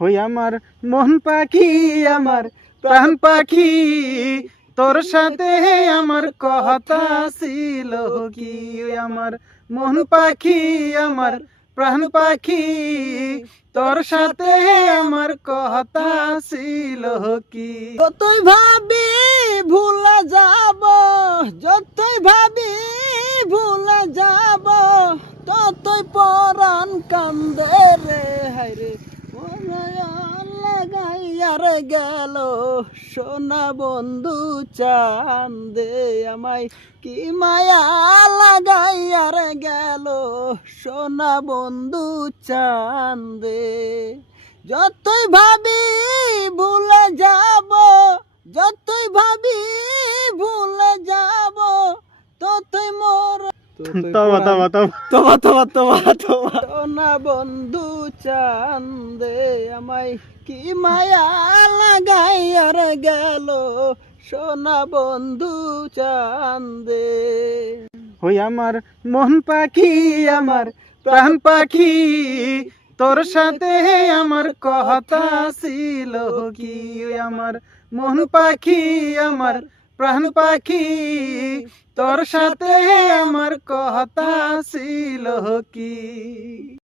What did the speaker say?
হই আমার মন পাখি, আমার প্রাণ পাখি, তোর সাথে আমার কথা ছিল কি। ওই আমার মন পাখি, আমার প্রাণ পাখি, তোর সাথে আমার কথা ছিল কি। যতই ভাবি ভুলে যাব, যতই ভাবি ভুলে যাব, ততই পরাণ কান্দে রে। হায়রে লাগাইয়ার গেল সোনা বন্ধু চান্দে, আমায় কি মায়া লাগাইয়ার গেল সোনা বন্ধু চান্দে। যতই ভাবি ভুলে যাব, যতই ভাবি ভুলে যাব, ততই মোর তবা তবা তবা তোমা তোমা তোমা তোমা সোনা বন্ধু চান্দে, আমায় কি মায়া লাগাইয়ার গেল সোনা বন্ধু চান্দে। হই আমার মন পাখি, আমার প্রাণ পাখি, তোর সাথে আমার কথা ছিল কি। ওই আমার মন পাখি, আমার প্রাণ পাখি, তোর সাথে আমার কথা ছিল কি।